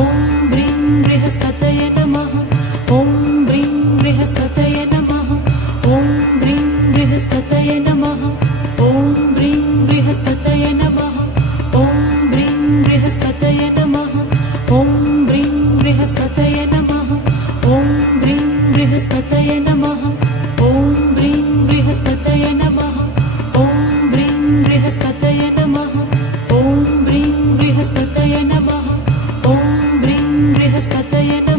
ॐ ब्रीं बृहस्पतये नमः ॐ ब्रीं बृहस्पतये नमः ॐ ब्रीं बृहस्पतये नमः ॐ ब्रीं बृहस्पतये नमः ॐ ब्रीं बृहस्पतये नमः ॐ ब्रीं बृहस्पतये नमः ॐ ब्रीं बृहस्पतये नमः ॐ ब्रीं बृहस्पतये नमः ॐ ब्रीं बृहस्पतये नमः ॐ ब्रीं बृहस्पतये नमः ॐ ब्रीं बृहस्पतये नमः